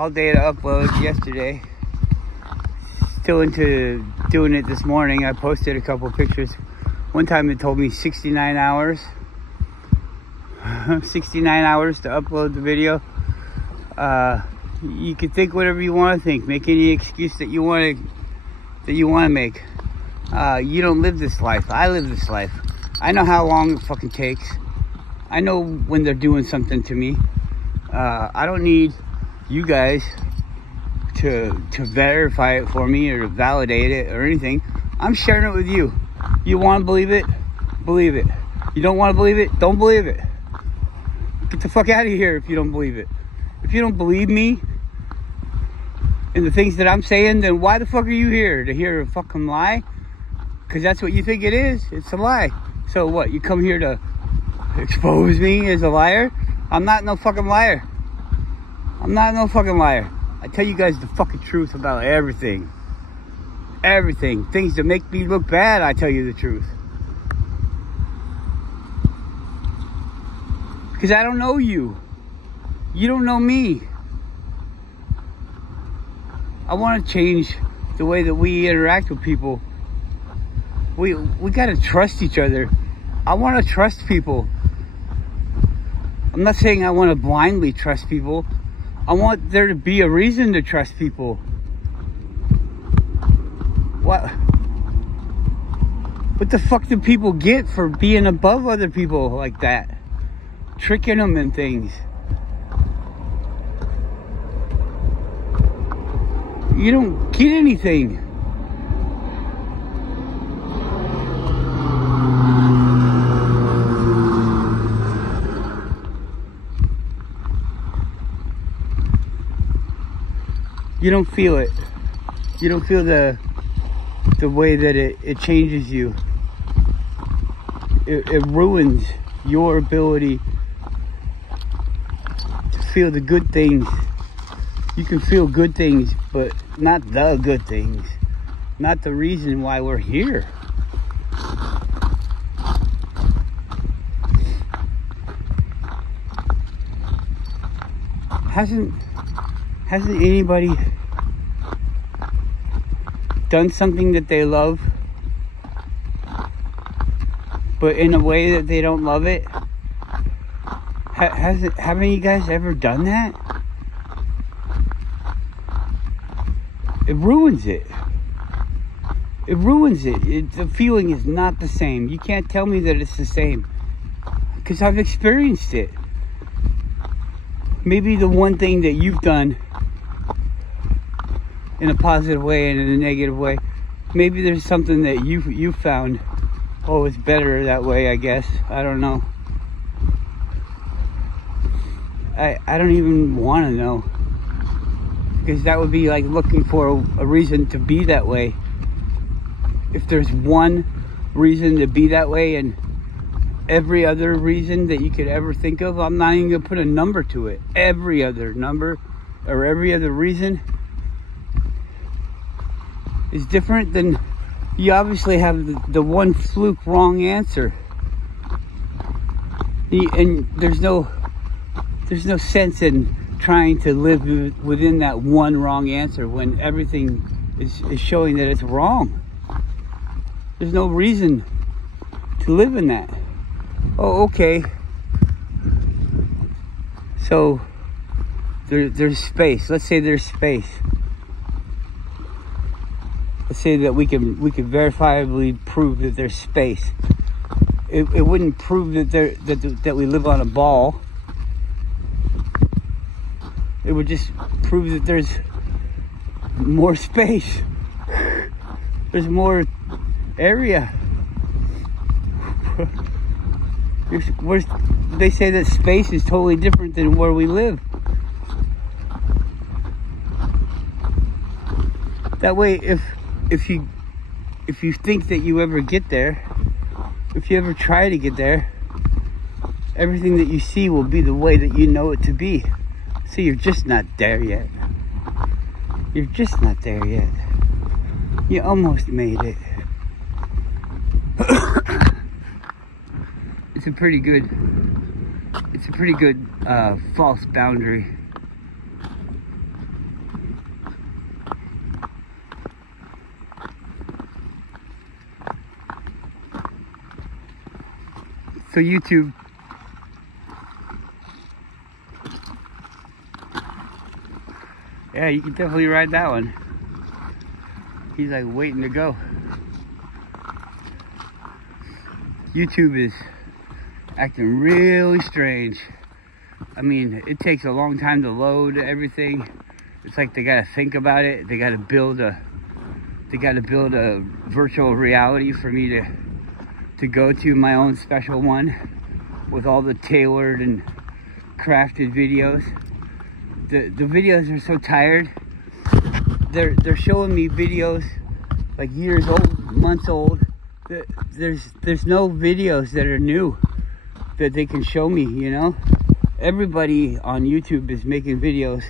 all day to upload yesterday. Still into doing it this morning. I posted a couple pictures. One time it told me 69 hours. 69 hours to upload the video. You can think whatever you want to think. Make any excuse that you want to make. You don't live this life. I live this life. I know how long it fucking takes. I know when they're doing something to me. I don't need you guys to verify it for me or to validate it or anything. I'm sharing it with you. You want to believe it? Believe it. You don't want to believe it? Don't believe it. Get the fuck out of here if you don't believe it. If you don't believe me and the things that I'm saying, then why the fuck are you here? To hear a fucking lie? Because that's what you think it is. It's a lie. So what? You come here to expose me as a liar? I'm not no fucking liar. I'm not no fucking liar. I tell you guys the fucking truth about everything. Everything. Things that make me look bad, I tell you the truth. Because I don't know you. You don't know me. I want to change the way that we interact with people. We gotta trust each other. I want to trust people. I'm not saying I want to blindly trust people. I want there to be a reason to trust people. What the fuck do people get for being above other people like that? Tricking them and things. You don't get anything. You don't feel it. You don't feel the way that it changes you. It ruins your ability to feel the good things. You can feel good things, but not the good things. Not the reason why we're here. Hasn't anybody done something that they love, but in a way that they don't love it? Haven't you guys ever done that? It ruins it. It ruins it. The feeling is not the same. You can't tell me that it's the same, because I've experienced it. Maybe the one thing that you've done in a positive way and in a negative way, maybe there's something that you found, oh, it's better that way, I guess. I don't know. I don't even want to know, because that would be like looking for a reason to be that way. If there's one reason to be that way and every other reason that you could ever think of, I'm not even gonna put a number to it. Every other number or every other reason is different, then you obviously have the one fluke wrong answer. And there's no sense in trying to live within that one wrong answer when everything is showing that it's wrong. There's no reason to live in that. Oh, okay. So there's space. Let's say there's space. Let's say that we can verifiably prove that there's space. It wouldn't prove that we live on a ball. It would just prove that there's more space. There's more area. They say that space is totally different than where we live. That way, if you think that you ever get there, if you ever try to get there, everything that you see will be the way that you know it to be. So you're just not there yet. You're just not there yet. You almost made it. It's a pretty good false boundary. So YouTube, yeah, you can definitely ride that one. He's like waiting to go. YouTube is acting really strange. I mean, it takes a long time to load everything. It's like they gotta think about it. They gotta build a virtual reality for me to go to my own special one with all the tailored and crafted videos. The videos are so tired. They're showing me videos like years old, months old. There's no videos that are new that they can show me, you know? Everybody on YouTube is making videos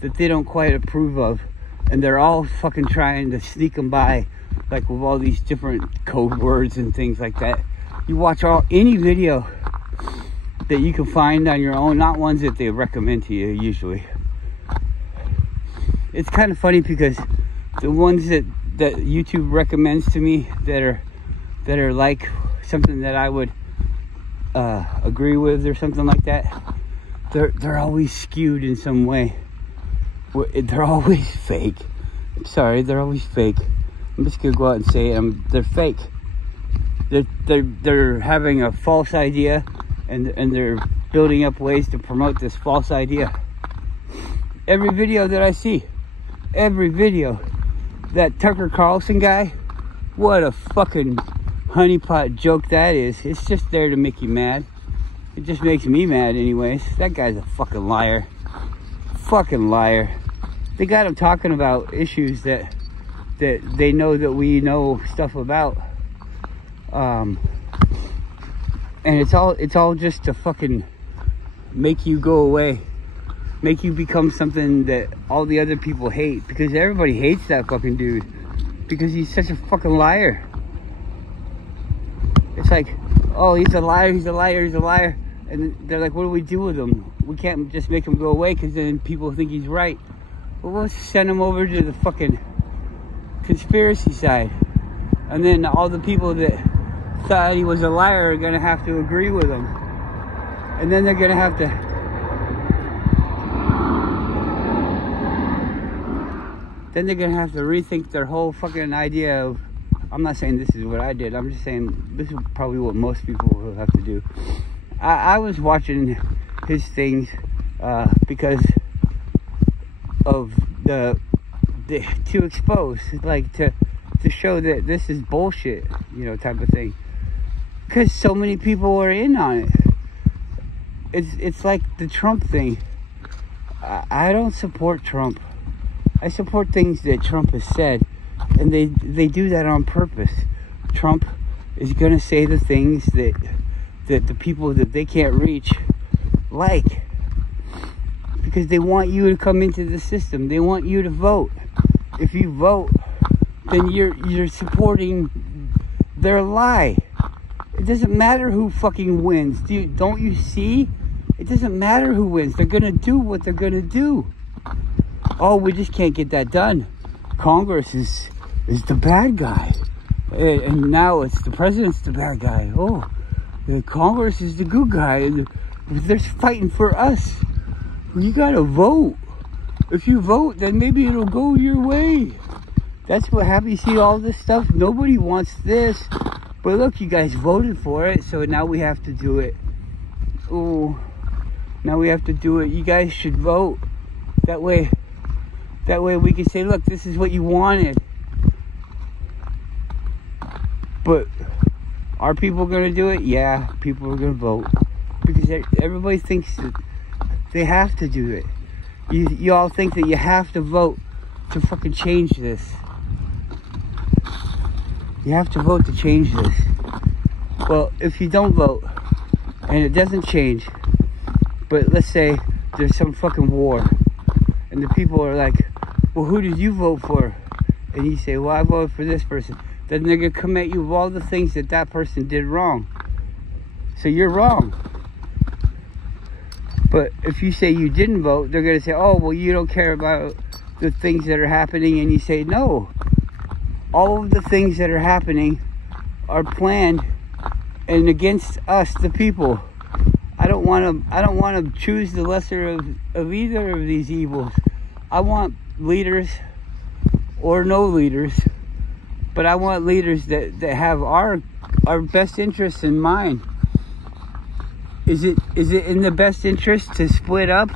that they don't quite approve of, and they're all fucking trying to sneak them by, like with all these different code words and things like that. You watch any video that you can find on your own, not ones that they recommend to you usually. It's kind of funny because the ones that YouTube recommends to me that are like something that I would agree with or something like that, they're always skewed in some way. They're always fake. I'm sorry, they're always fake. I'm just gonna go out and say it. They're fake. They're having a false idea, and they're building up ways to promote this false idea. Every video that I see, every video, that Tucker Carlson guy, what a fucking honeypot joke that is. It's just there to make you mad. It just makes me mad anyways. That guy's a fucking liar. Fucking liar. They got him talking about issues that they know that we know stuff about. And it's all just to fucking make you go away. Make you become something that all the other people hate. Because everybody hates that fucking dude. Because he's such a fucking liar. It's like, oh, he's a liar, he's a liar, he's a liar. And they're like, what do we do with him? We can't just make him go away because then people think he's right. Well, we'll send him over to the fucking conspiracy side. And then all the people that thought he was a liar are going to have to agree with him. And then they're going to have to... Then they're going to have to rethink their whole fucking idea of... I'm not saying this is what I did. I'm just saying this is probably what most people will have to do. I was watching his things because of to expose, like to show that this is bullshit, you know, type of thing. Because so many people are in on it. It's like the Trump thing. I don't support Trump. I support things that Trump has said, and they do that on purpose. Trump is gonna say the things that the people that they can't reach like, because they want you to come into the system. They want you to vote. If you vote, then you're supporting their lie. It doesn't matter who fucking wins. Don't you see? It doesn't matter who wins. They're gonna do what they're gonna do. Oh, we just can't get that done. Congress is the bad guy, and now it's the president's the bad guy. Oh, the Congress is the good guy, and they're fighting for us. You gotta vote. If you vote, then maybe it'll go your way. That's what happens. You see all this stuff? Nobody wants this. But look, you guys voted for it, so now we have to do it. Oh, now we have to do it. You guys should vote. That way we can say, look, this is what you wanted. But are people going to do it? Yeah, people are going to vote. Because everybody thinks that they have to do it. You all think that you have to vote to fucking change this. You have to vote to change this. Well, if you don't vote, and it doesn't change, but let's say there's some fucking war, and the people are like, well, who did you vote for? And you say, well, I voted for this person. Then they're going to come at you with all the things that person did wrong. So you're wrong. But if you say you didn't vote, they're going to say, oh, well, you don't care about the things that are happening. And you say, no. All of the things that are happening are planned and against us, the people. I don't want to choose the lesser of either of these evils. I want leaders or no leaders, but I want leaders that have our best interests in mind. Is it in the best interest to split up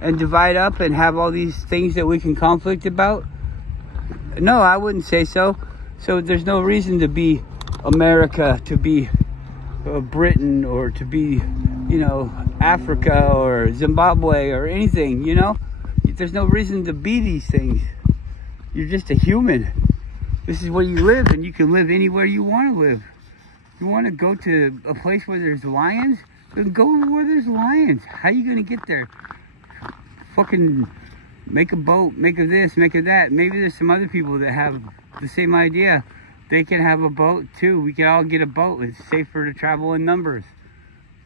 and divide up and have all these things that we can conflict about? No, I wouldn't say so. So there's no reason to be America, to be Britain, or to be, you know, Africa or Zimbabwe or anything, you know? There's no reason to be these things. You're just a human. This is where you live, and you can live anywhere you want to live. You want to go to a place where there's lions? Then go where there's lions. How are you going to get there? Fucking make a boat, make a this, make a that. Maybe there's some other people that have the same idea. They can have a boat too. We can all get a boat. It's safer to travel in numbers.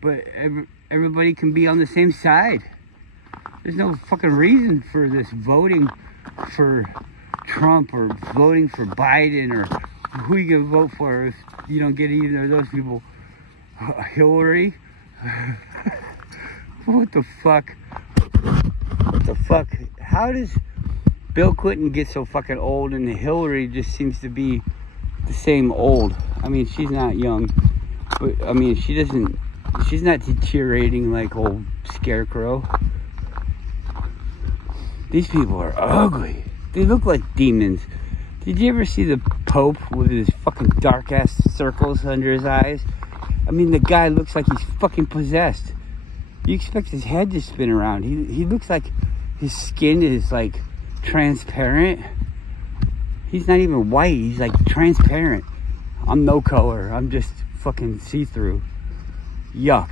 But everybody can be on the same side. There's no fucking reason for this voting for Trump or voting for Biden or who you gonna vote for if you don't get either of those people. Hillary? What the fuck? What the fuck? How does Bill Clinton get so fucking old and Hillary just seems to be the same old? I mean, she's not young, but I mean, she's not deteriorating like old Scarecrow. These people are ugly. They look like demons. Did you ever see the Pope with his fucking dark ass circles under his eyes? I mean, the guy looks like he's fucking possessed. You expect his head to spin around. He looks like his skin is like transparent. He's not even white. He's like transparent. I'm no color. I'm just fucking see-through. Yuck.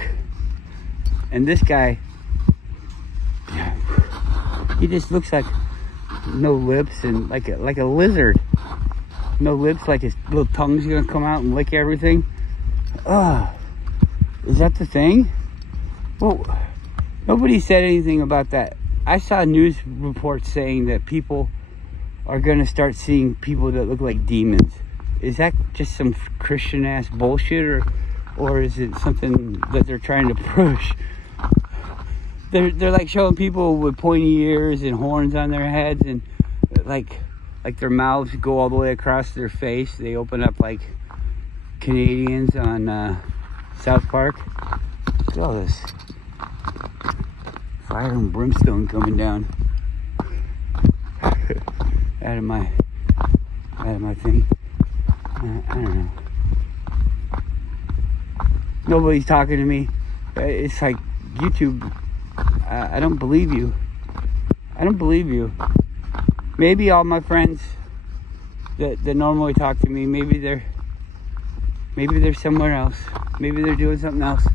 And this guy, he just looks like no lips and like a lizard. No lips, like his little tongue's gonna come out and lick everything. Is that the thing? Well, nobody said anything about that. I saw news reports saying that people are gonna start seeing people that look like demons. Is that just some Christian ass bullshit, or is it something that they're trying to push? They're like showing people with pointy ears and horns on their heads, and like their mouths go all the way across their face. They open up like Canadians on South Park. Look at all this fire and brimstone coming down out of my thing. I don't know. Nobody's talking to me. It's like YouTube. I don't believe you. I don't believe you. Maybe all my friends that normally talk to me, maybe they're somewhere else. Maybe they're doing something else.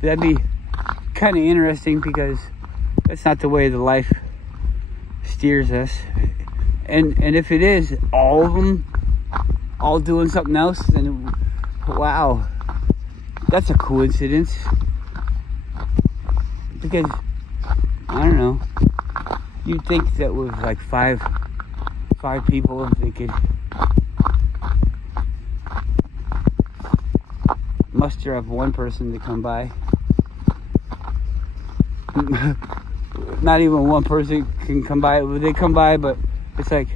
That'd be kind of interesting, because that's not the way the life steers us. And if it is all of them all doing something else, then wow, that's a coincidence. Because I don't know, you'd think that with like five people, if they could muster up one person to come by. Not even one person can come by. They come by, but it's like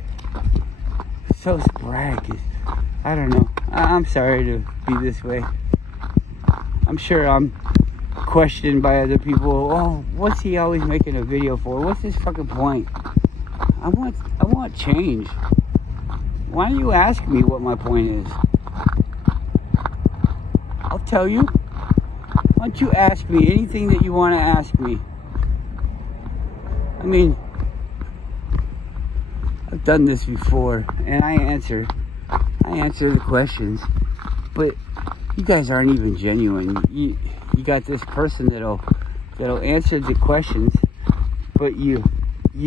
so sporadic. I don't know. I'm sorry to be this way. I'm sure I'm questioned by other people. Oh, what's he always making a video for? What's his fucking point? I want change. Why don't you ask me what my point is? I'll tell you. Why don't you ask me anything that you want to ask me? I mean, I've done this before, and I answer the questions, but you guys aren't even genuine. You got this person that'll answer the questions, but you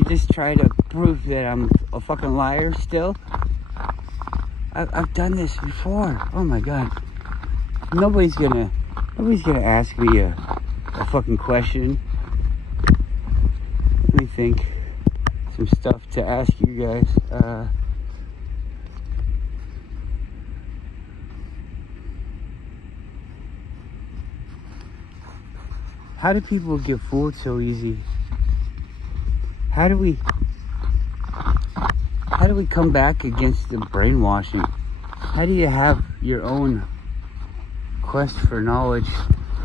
just try to prove that I'm a fucking liar still. I've done this before. Oh my god. Nobody's gonna ask me a fucking question. Let me think. Some stuff to ask you guys. How do people get fooled so easy? How do we come back against the brainwashing? How do you have your own quest for knowledge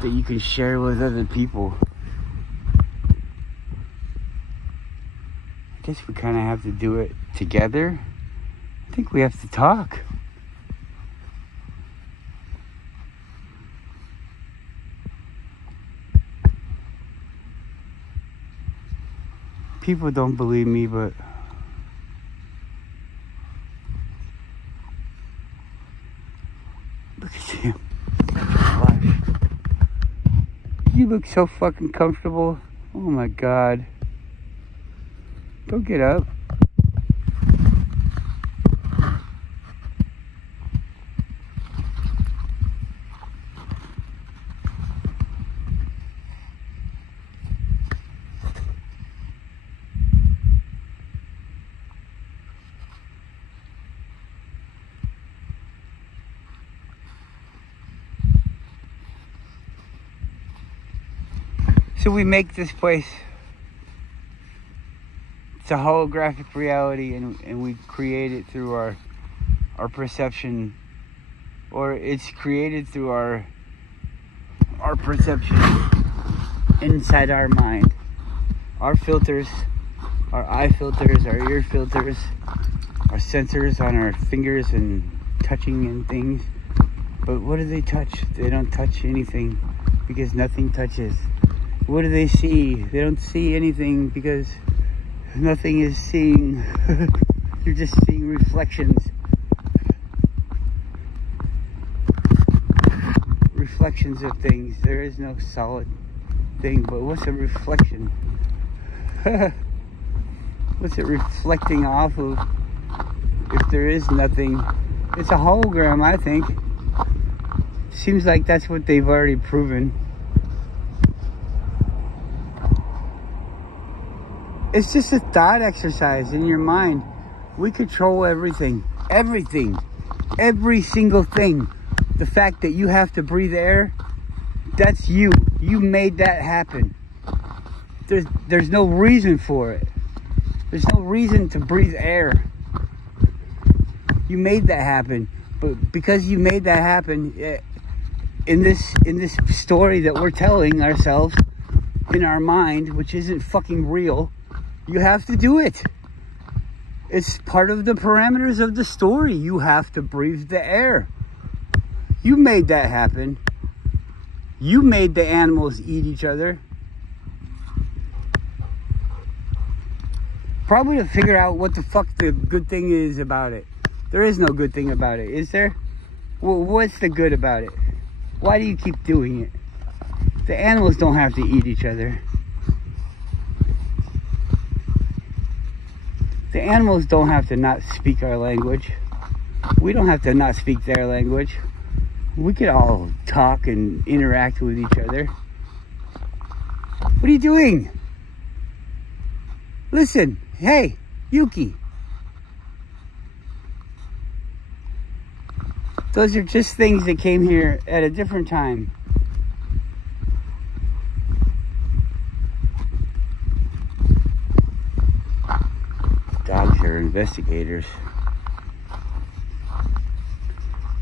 that you can share with other people? I guess we kind of have to do it together. I think we have to talk. People don't believe me, but look at you. You look so fucking comfortable. Oh my God. Don't get up. So we make this place, it's a holographic reality, and we create it through our perception, or it's created through our perception inside our mind. Our filters, our eye filters, our ear filters, our sensors on our fingers and touching and things. But what do they touch? They don't touch anything because nothing touches. What do they see? They don't see anything because nothing is seeing. You're just seeing reflections. Reflections of things. There is no solid thing, but what's a reflection? What's it reflecting off of if there is nothing? It's a hologram, I think. Seems like that's what they've already proven. It's just a thought exercise in your mind. We control everything. Everything. Every single thing. The fact that you have to breathe air, that's you. You made that happen. There's no reason for it. There's no reason to breathe air. You made that happen. But because you made that happen, in this story that we're telling ourselves in our mind, which isn't fucking real, you have to do it. It's part of the parameters of the story. You have to breathe the air. You made that happen. You made the animals eat each other. Probably to figure out what the fuck the good thing is about it. There is no good thing about it, is there? Well, what's the good about it? Why do you keep doing it? The animals don't have to eat each other. The animals don't have to not speak our language. We don't have to not speak their language. We could all talk and interact with each other. What are you doing? Listen, hey, Yuki. Those are just things that came here at a different time. Dogs are investigators.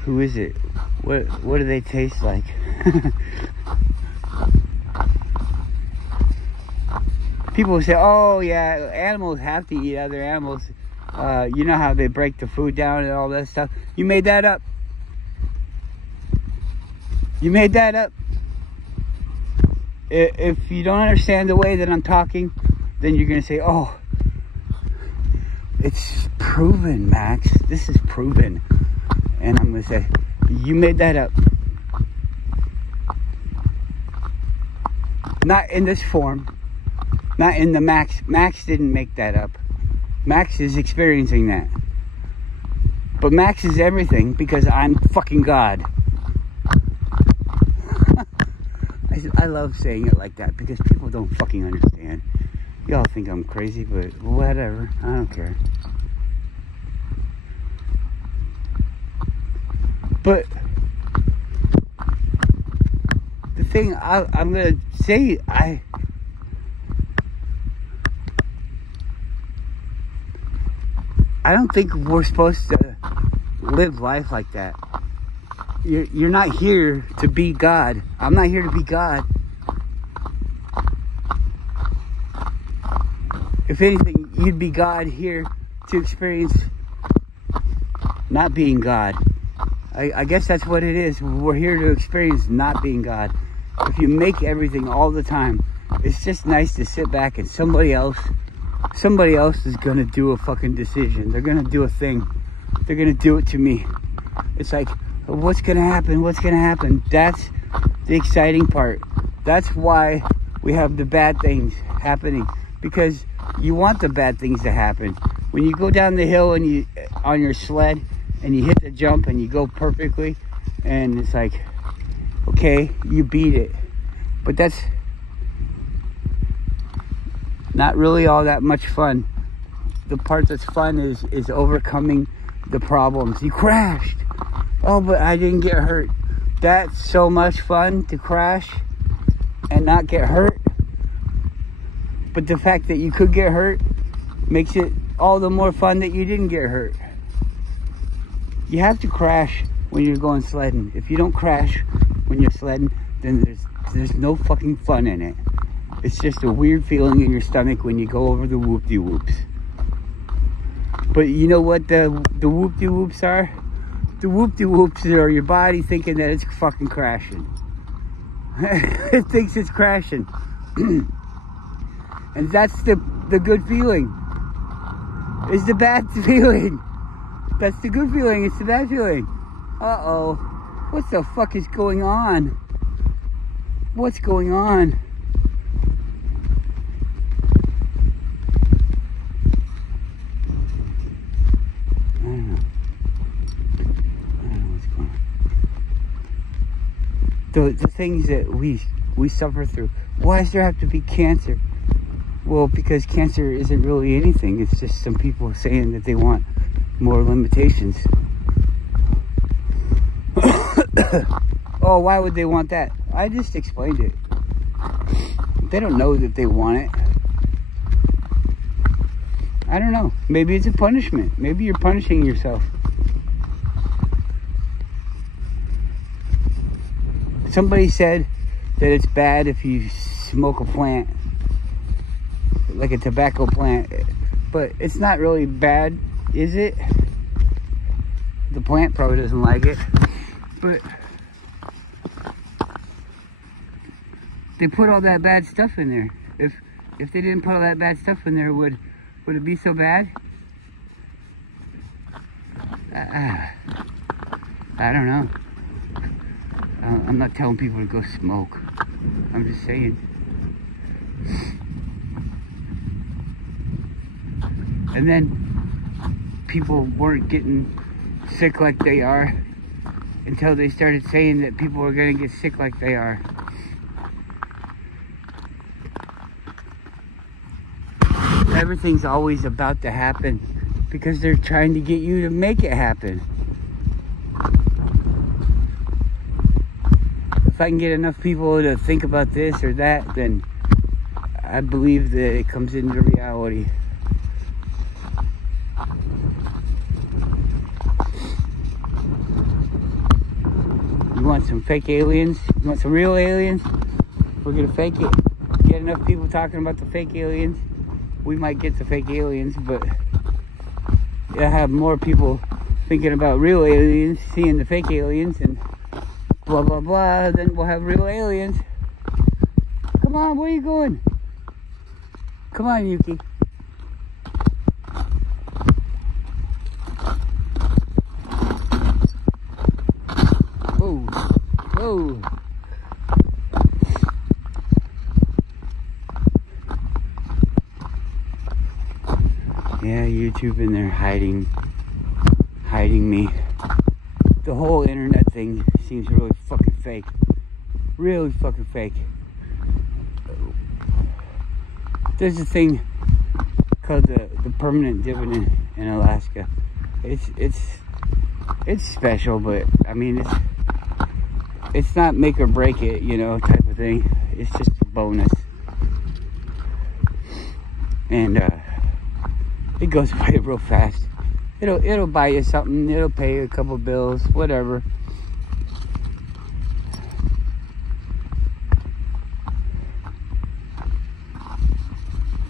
Who is it? What do they taste like? People say, oh yeah, animals have to eat other animals. You know how they break the food down and all that stuff. You made that up. You made that up. If you don't understand the way that I'm talking, then you're going to say, oh, it's proven, Max. This is proven. And I'm going to say, you made that up. Not in this form. Not in the Max. Max didn't make that up. Max is experiencing that. But Max is everything because I'm fucking God. I love saying it like that because people don't fucking understand. Y'all think I'm crazy, but whatever. I don't care. But the thing I'm gonna say, I don't think we're supposed to live life like that. You're not here to be God. I'm not here to be God. If anything, you'd be God here to experience not being God. I guess that's what it is. We're here to experience not being God. If you make everything all the time, it's just nice to sit back and somebody else is gonna do a fucking decision. They're gonna do a thing. They're gonna do it to me. It's like, what's gonna happen? What's gonna happen? That's the exciting part. That's why we have the bad things happening, because you want the bad things to happen. When you go down the hill and you on your sled and you hit the jump and you go perfectly, and it's like, okay, you beat it. But that's not really all that much fun. The part that's fun is overcoming the problems. You crashed. Oh, but I didn't get hurt. That's so much fun, to crash and not get hurt. But the fact that you could get hurt makes it all the more fun that you didn't get hurt. You have to crash when you're going sledding. If you don't crash when you're sledding, then there's no fucking fun in it. It's just a weird feeling in your stomach when you go over the whoop-de-whoops. But you know what the whoop-de-whoops are? The whoop-de-whoops are your body thinking that it's fucking crashing. It thinks it's crashing. And that's the good feeling. It's the bad feeling. That's the good feeling. It's the bad feeling. Uh-oh. What the fuck is going on? What's going on? I don't know what's going on. The things that we suffer through. Why does there have to be cancer? Well, because cancer isn't really anything. It's just some people saying that they want more limitations. Oh, why would they want that? I just explained it. They don't know that they want it. I don't know. Maybe it's a punishment. Maybe you're punishing yourself. Somebody said that it's bad if you smoke a plant, like a tobacco plant, but it's not really bad, is it? The plant probably doesn't like it, but they put all that bad stuff in there. If they didn't put all that bad stuff in there, would it be so bad? I don't know. I'm not telling people to go smoke. I'm just saying. And then people weren't getting sick like they are until they started saying that people were going to get sick like they are. Everything's always about to happen because they're trying to get you to make it happen. If I can get enough people to think about this or that, then I believe that it comes into reality. You want some fake aliens? You want some real aliens? We're gonna fake it. Get enough people talking about the fake aliens, we might get the fake aliens, but you'll have more people thinking about real aliens, seeing the fake aliens, and blah blah blah, then we'll have real aliens. Come on, where are you going? Come on, Yuki. Whoa, whoa. Yeah, YouTube in there hiding me. The whole internet thing seems really fucking fake. Really fucking fake. There's a thing called the permanent dividend in Alaska. It's special, but I mean it's not make or break it, you know, type of thing. It's just a bonus. And it goes by real fast. It'll buy you something, it'll pay you a couple bills, whatever.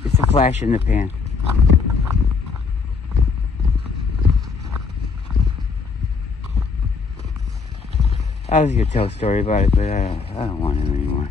It's a flash in the pan. I was gonna tell a story about it, but I don't want to anymore.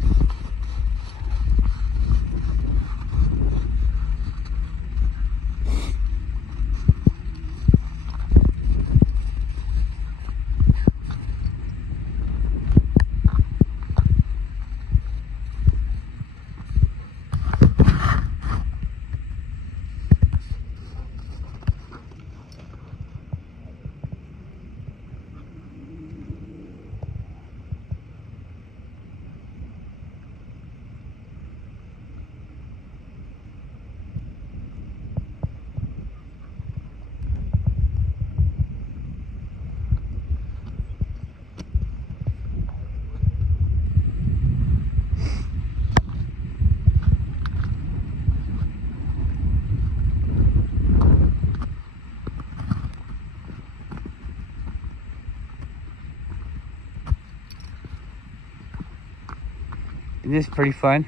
And this is pretty fun.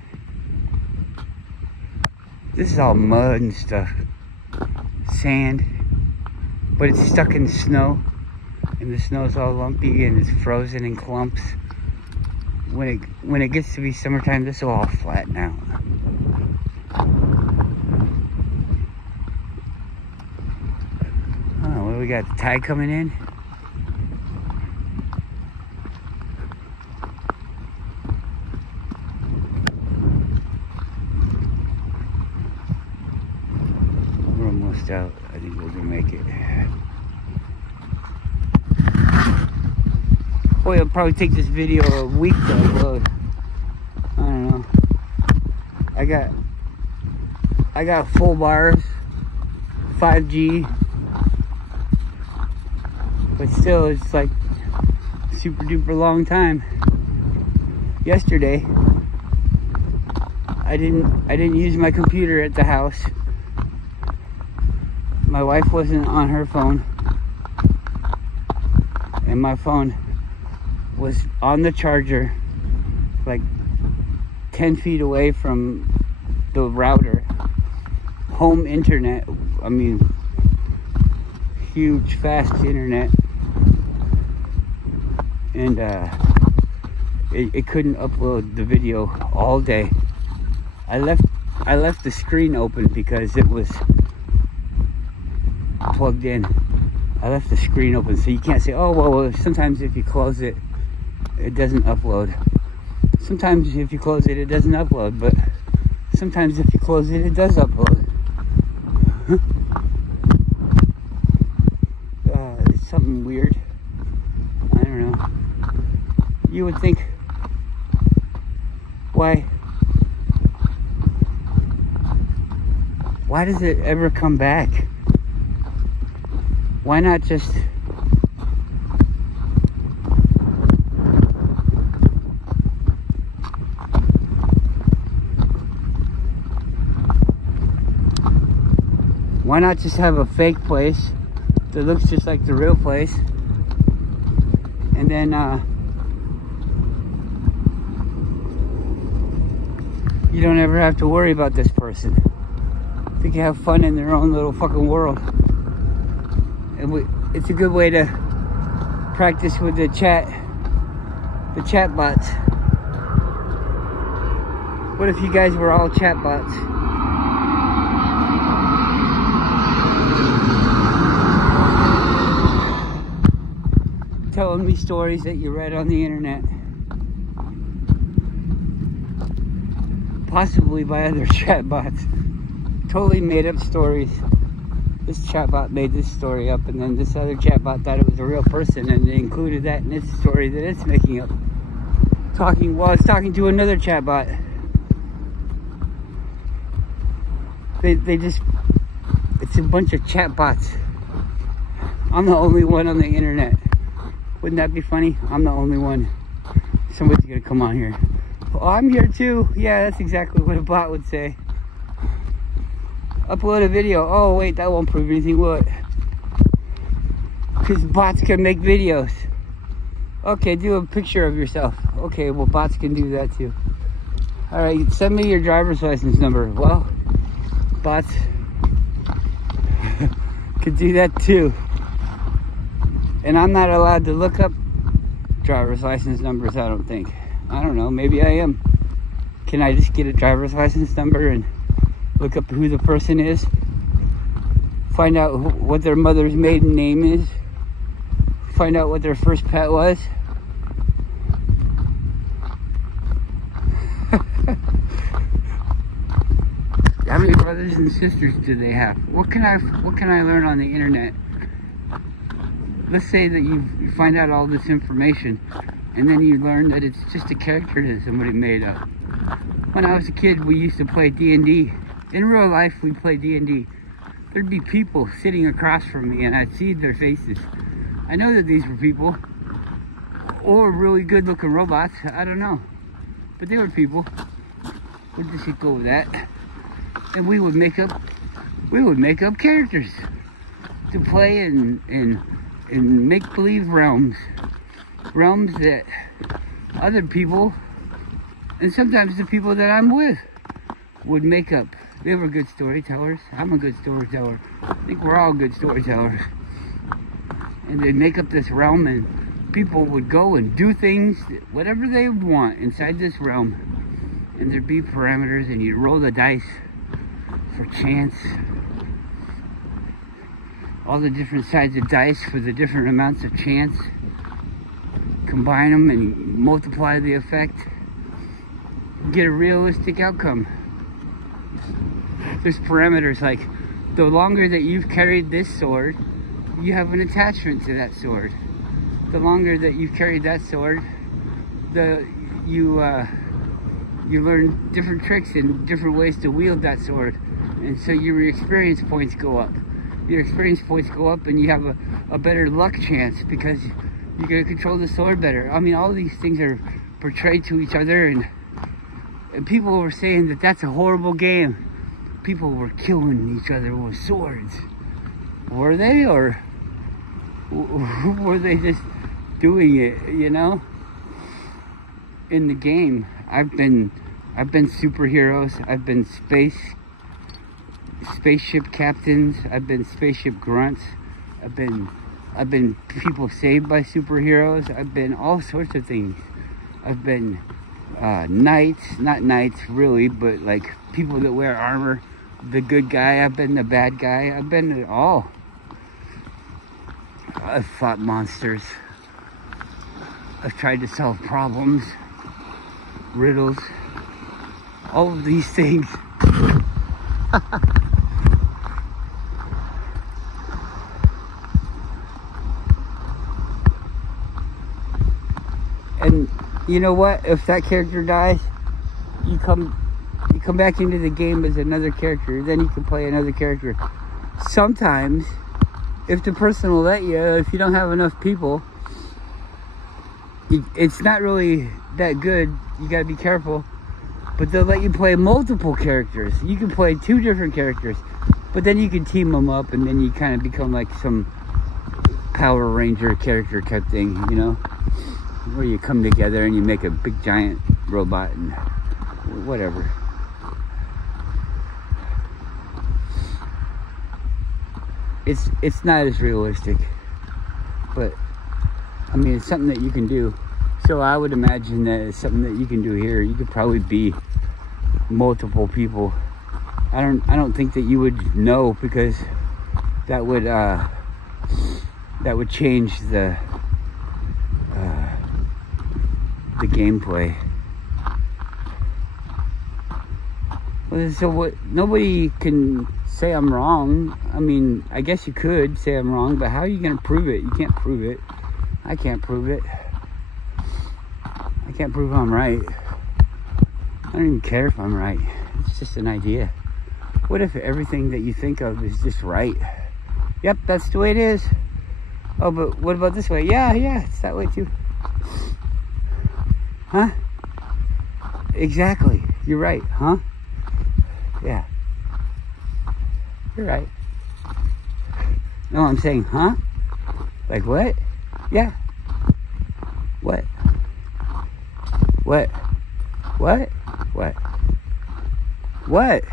This is all mud and stuff. Sand. But it's stuck in snow. And the snow's all lumpy and it's frozen in clumps. When it gets to be summertime, this will all flatten out. Oh, what do we got? The tide coming in? Out. I think we're gonna make it. Boy, it'll probably take this video a week to upload. I don't know. I got full bars, 5G, but still, it's like super duper long time. Yesterday, I didn't use my computer at the house. My wife wasn't on her phone, and my phone was on the charger, like 10 feet away from the router. Home internet, I mean, huge, fast internet, and it couldn't upload the video all day. I left the screen open because it was plugged in. I left the screen open, so you can't say, oh well, sometimes if you close it, it doesn't upload. Sometimes if you close it, it doesn't upload, but sometimes if you close it, it does upload. It's something weird. I don't know. You would think, why does it ever come back? Why not just have a fake place that looks just like the real place, and then you don't ever have to worry about this person. They can have fun in their own little fucking world. And it's a good way to practice with the chat bots. What if you guys were all chat bots? Telling me stories that you read on the internet. Possibly by other chat bots. Totally made up stories. This chatbot made this story up, and then this other chatbot thought it was a real person, and they included that in its story that it's making up. While it's talking to another chatbot. It's a bunch of chatbots. I'm the only one on the internet. Wouldn't that be funny? I'm the only one. Somebody's gonna come on here. Oh, I'm here too. Yeah, that's exactly what a bot would say. Upload a video. Oh wait, that won't prove anything, will it? Because bots can make videos. Okay, do a picture of yourself. Okay, well, bots can do that too. All right, send me your driver's license number. Well, bots could do that too. And I'm not allowed to look up driver's license numbers, I don't think. I don't know, maybe I am. Can I just get a driver's license number and look up who the person is? Find out what their mother's maiden name is? Find out what their first pet was? How many brothers and sisters do they have? What can I learn on the internet? Let's say that you find out all this information and then you learn that it's just a character that somebody made up. When I was a kid, we used to play D&D. In real life, we played D&D. There'd be people sitting across from me and I'd see their faces. I know that these were people or really good looking robots. I don't know. But they were people. We'll just go with that. And we would make up characters to play in make-believe realms that other people, and sometimes the people that I'm with, would make up. They were good storytellers. I'm a good storyteller. I think we're all good storytellers. And they'd make up this realm, and people would go and do things, whatever they would want inside this realm. And there'd be parameters, and you'd roll the dice for chance. All the different sides of dice for the different amounts of chance. Combine them and multiply the effect. Get a realistic outcome. There's parameters like the longer that you've carried this sword, you have an attachment to that sword. The longer that you've carried that sword, you learn different tricks and different ways to wield that sword. And so your experience points go up. Your experience points go up and you have a better luck chance because you're going to control the sword better. I mean, all these things are portrayed to each other, and people were saying that that's a horrible game. People were killing each other with swords. Were they, or were they just doing it, you know? In the game, I've been superheroes, I've been spaceship captains, I've been spaceship grunts, I've been people saved by superheroes, I've been all sorts of things. I've been knights, not knights really, but like people that wear armor, the good guy, I've been the bad guy, I've been it all. I've fought monsters. I've tried to solve problems, riddles, all of these things. And you know what? If that character dies, you come back into the game as another character. Then you can play another character. Sometimes, if the person will let you, if you don't have enough people, it's not really that good. You gotta be careful. But they'll let you play multiple characters. You can play 2 different characters, but then you can team them up, and then you kind of become like some Power Ranger character type thing, you know, where you come together and you make a big giant robot and whatever. It's not as realistic, but I mean, it's something that you can do. So I would imagine that it's something that you can do here. You could probably be multiple people. I don't think that you would know, because that would change the gameplay. So what? Nobody can say I'm wrong. I mean, I guess you could say I'm wrong, but how are you gonna prove it? You can't prove it. I can't prove it. I can't prove I'm right. I don't even care if I'm right. It's just an idea. What if everything that you think of is just right? Yep, that's the way it is. Oh, but what about this way? Yeah, it's that way too. Huh? Exactly. You're right, huh? Yeah. You're right. No, I'm saying, huh? Like what? Yeah. What? What? What? What? What?